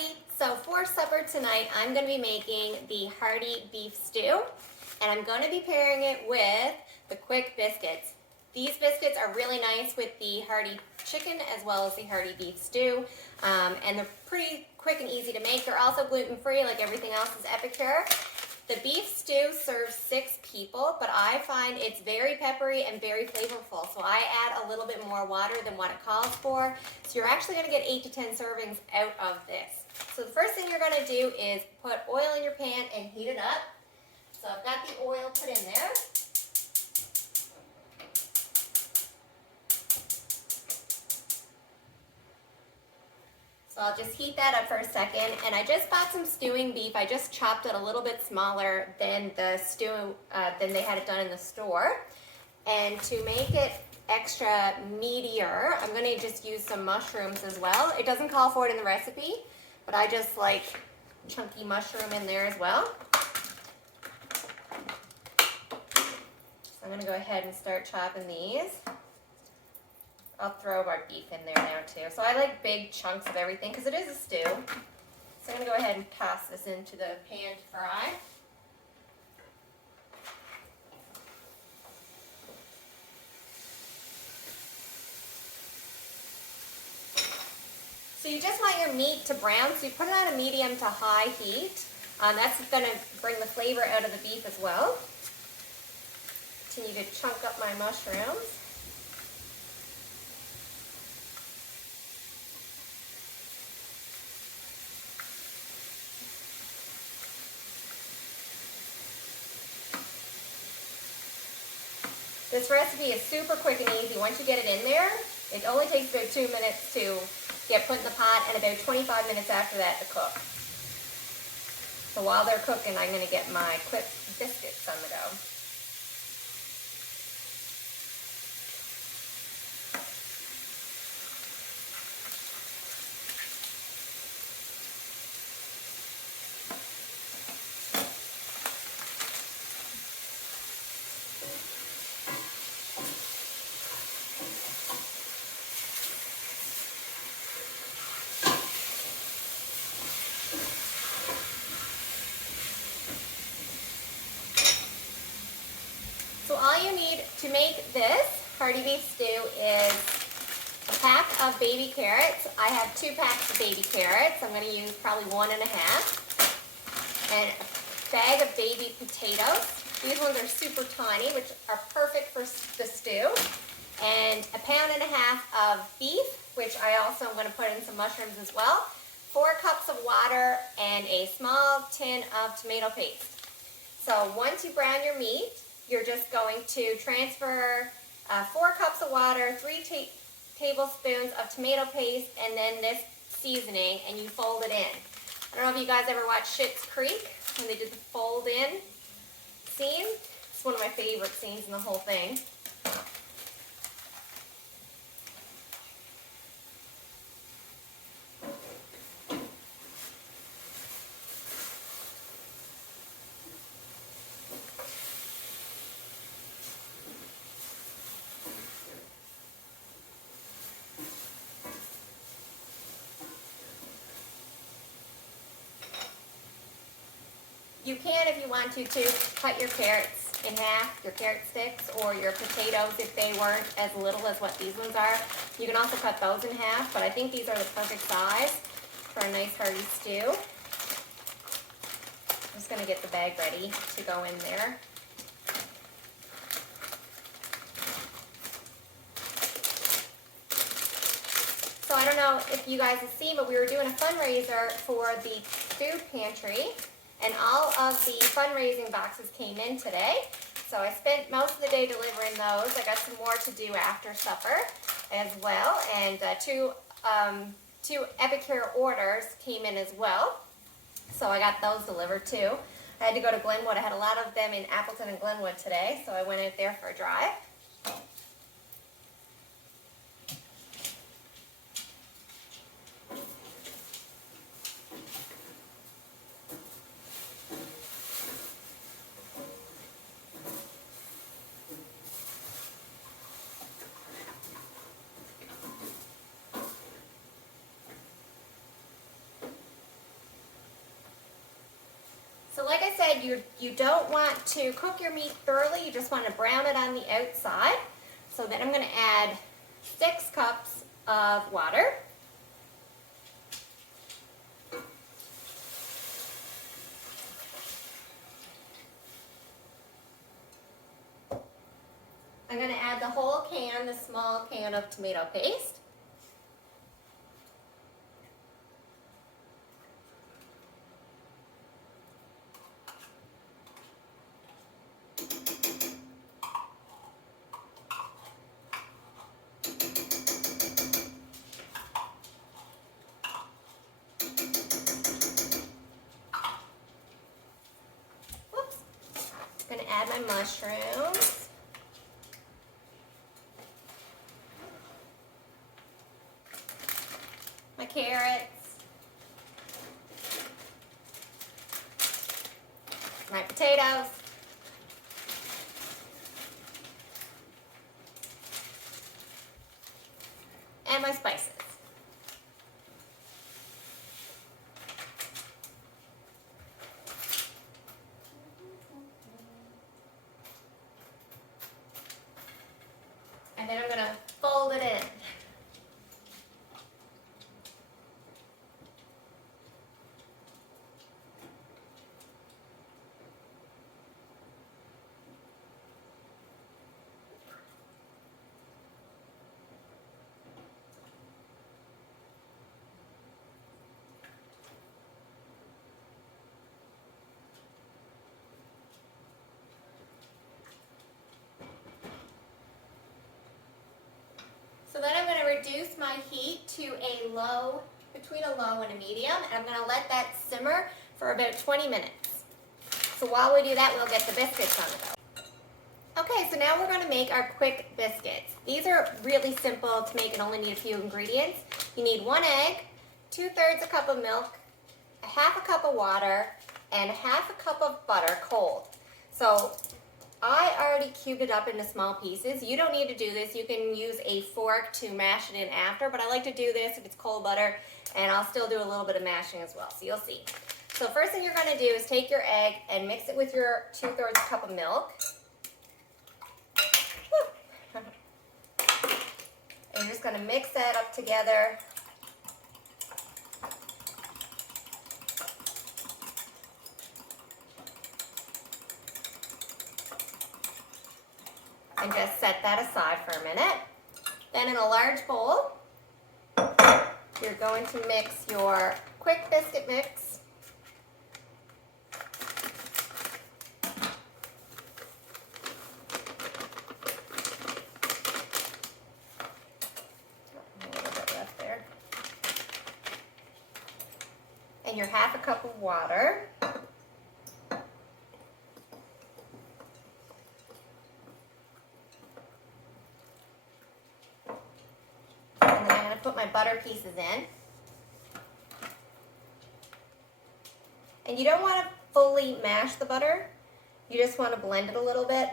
everybody. So for supper tonight, I'm going to be making the Hearty beef stew, and I'm going to be pairing it with the quick biscuits. These biscuits are really nice with the Hearty chicken as well as the Hearty beef stew, and they're pretty quick and easy to make. They're also gluten-free, like everything else is Epicure. The beef stew serves 6 people, but I find it's very peppery and very flavorful, so I add a little bit more water than what it calls for. So you're actually going to get 8 to 10 servings out of this. So the first thing you're going to do is put oil in your pan and heat it up. So I've got the oil put in there. So I'll just heat that up for a second, and I just bought some stewing beef. I just chopped it a little bit smaller than the stew, than they had it done in the store. And to make it extra meatier, I'm going to just use some mushrooms as well. It doesn't call for it in the recipe, but I just like chunky mushroom in there as well. So I'm going to go ahead and start chopping these. I'll throw our beef in there now too. So I like big chunks of everything because it is a stew. So I'm going to go ahead and toss this into the pan to fry. So you just want your meat to brown, so you put it on a medium to high heat. That's going to bring the flavor out of the beef as well. Continue to chunk up my mushrooms. This recipe is super quick and easy. Once you get it in there, it only takes about 2 minutes to get put in the pot and about 25 minutes after that to cook. So while they're cooking, I'm going to get my quick biscuits on the go. So all you need to make this Hearty beef stew is a pack of baby carrots. I have 2 packs of baby carrots. I'm going to use probably 1 1/2. And a bag of baby potatoes. These ones are super tiny, which are perfect for the stew. And a 1.5 pounds of beef, which I also am going to put in some mushrooms as well. 4 cups of water and a small tin of tomato paste. So once you brown your meat, you're just going to transfer 4 cups of water, 3 tablespoons of tomato paste, and then this seasoning, and you fold it in. I don't know if you guys ever watched Schitt's Creek when they did the fold in scene. It's one of my favorite scenes in the whole thing. You can, if you want to, cut your carrots in half, your carrot sticks, or your potatoes if they weren't as little as what these ones are. You can also cut those in half, but I think these are the perfect size for a nice hearty stew. I'm just going to get the bag ready to go in there. So I don't know if you guys have seen, but we were doing a fundraiser for the food pantry. And all of the fundraising boxes came in today. So I spent most of the day delivering those. I got some more to do after supper as well. And two Epicure orders came in as well. So I got those delivered too. I had to go to Glenwood. I had a lot of them in Appleton and Glenwood today. So I went out there for a drive. said, you don't want to cook your meat thoroughly. You just want to brown it on the outside. So then I'm going to add 6 cups of water. I'm going to add the whole can, the small can of tomato paste. Whoops. I'm going to add my mushrooms. My carrots. My potatoes. And my spices. And then I'm going to fold it in. So then I'm going to reduce my heat to a low, between a low and a medium, and I'm going to let that simmer for about 20 minutes. So while we do that, we'll get the biscuits on the go. Okay, so now we're going to make our quick biscuits. These are really simple to make and only need a few ingredients. You need 1 egg, 2/3 a cup of milk, a 1/2 cup of water, and 1/2 cup of butter cold. So I already cubed it up into small pieces. You don't need to do this. You can use a fork to mash it in after, but I like to do this if it's cold butter, and I'll still do a little bit of mashing as well, so you'll see. So first thing you're going to do is take your egg and mix it with your 2/3 cup of milk. And you're just going to mix that up together. And just set that aside for a minute. Then in a large bowl, you're going to mix your quick biscuit mix. A little bit left there. And your 1/2 cup of water. Put my butter pieces in. And you don't want to fully mash the butter. You just want to blend it a little bit.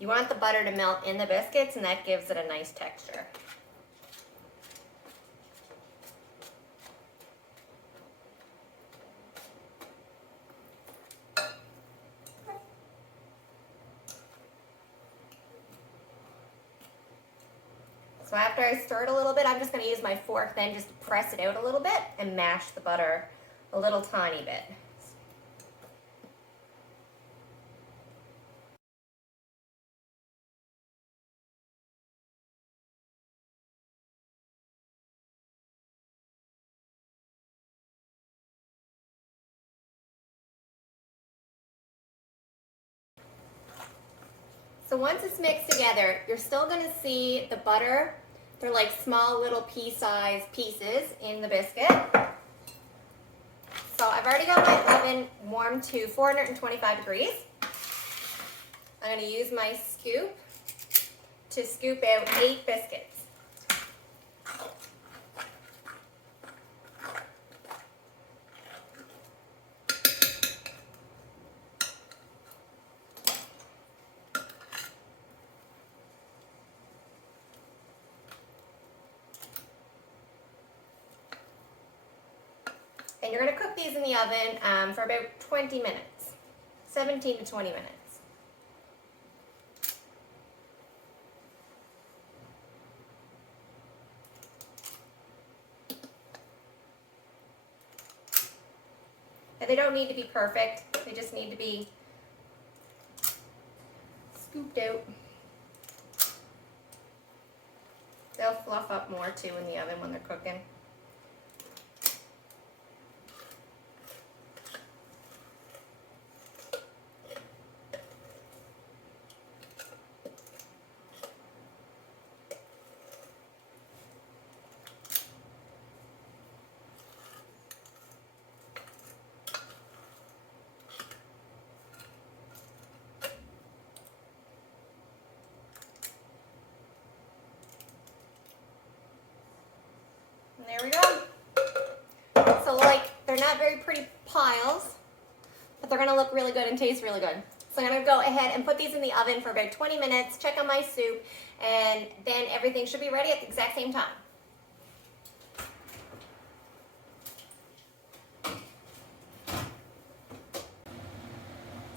You want the butter to melt in the biscuits, and that gives it a nice texture. So after I stir it a little bit, I'm just going to use my fork then just to press it out a little bit and mash the butter a little tiny bit. So once it's mixed together, you're still going to see the butter. They're like small little pea-sized pieces in the biscuit. So I've already got my oven warmed to 425 degrees. I'm going to use my scoop to scoop out 8 biscuits. And you're going to cook these in the oven for about 20 minutes, 17 to 20 minutes. And they don't need to be perfect, they just need to be scooped out. They'll fluff up more too in the oven when they're cooking. And there we go. So like, they're not very pretty piles, but they're gonna look really good and taste really good. So I'm gonna go ahead and put these in the oven for about 20 minutes, check on my soup, and then everything should be ready at the exact same time.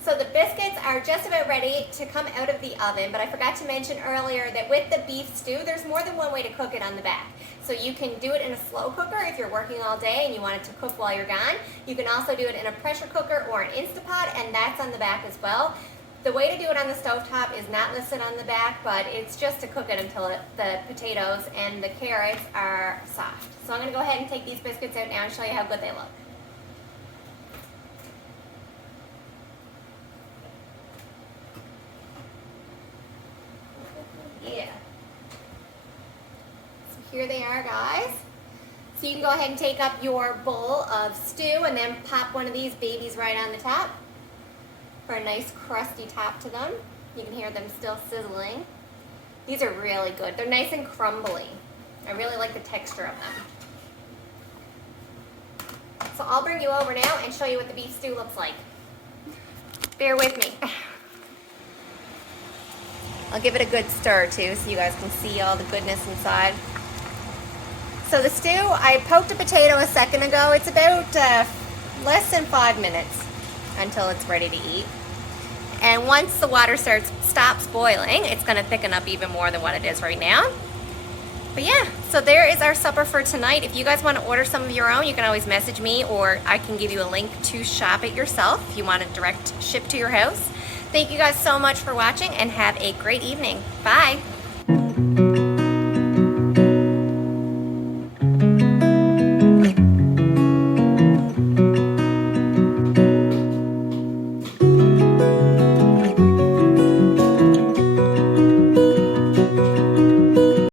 So the biscuits are just about ready to come out of the oven, but I forgot to mention earlier that with the beef stew, there's more than one way to cook it on the back. So you can do it in a slow cooker if you're working all day and you want it to cook while you're gone. You can also do it in a pressure cooker or an Instapot, and that's on the back as well. The way to do it on the stovetop is not listed on the back, but it's just to cook it until the potatoes and the carrots are soft. So I'm gonna go ahead and take these biscuits out now and show you how good they look. Yeah. So here they are, guys. So you can go ahead and take up your bowl of stew and then pop one of these babies right on the top for a nice crusty top to them. You can hear them still sizzling. These are really good. They're nice and crumbly. I really like the texture of them. So I'll bring you over now and show you what the beef stew looks like. Bear with me. I'll give it a good stir too so you guys can see all the goodness inside. So the stew, I poked a potato a second ago. It's about less than 5 minutes until it's ready to eat. And once the water stops boiling, it's gonna thicken up even more than what it is right now. But yeah, so there is our supper for tonight. If you guys wanna order some of your own, you can always message me, or I can give you a link to shop it yourself if you want it direct ship to your house. Thank you guys so much for watching and have a great evening. Bye.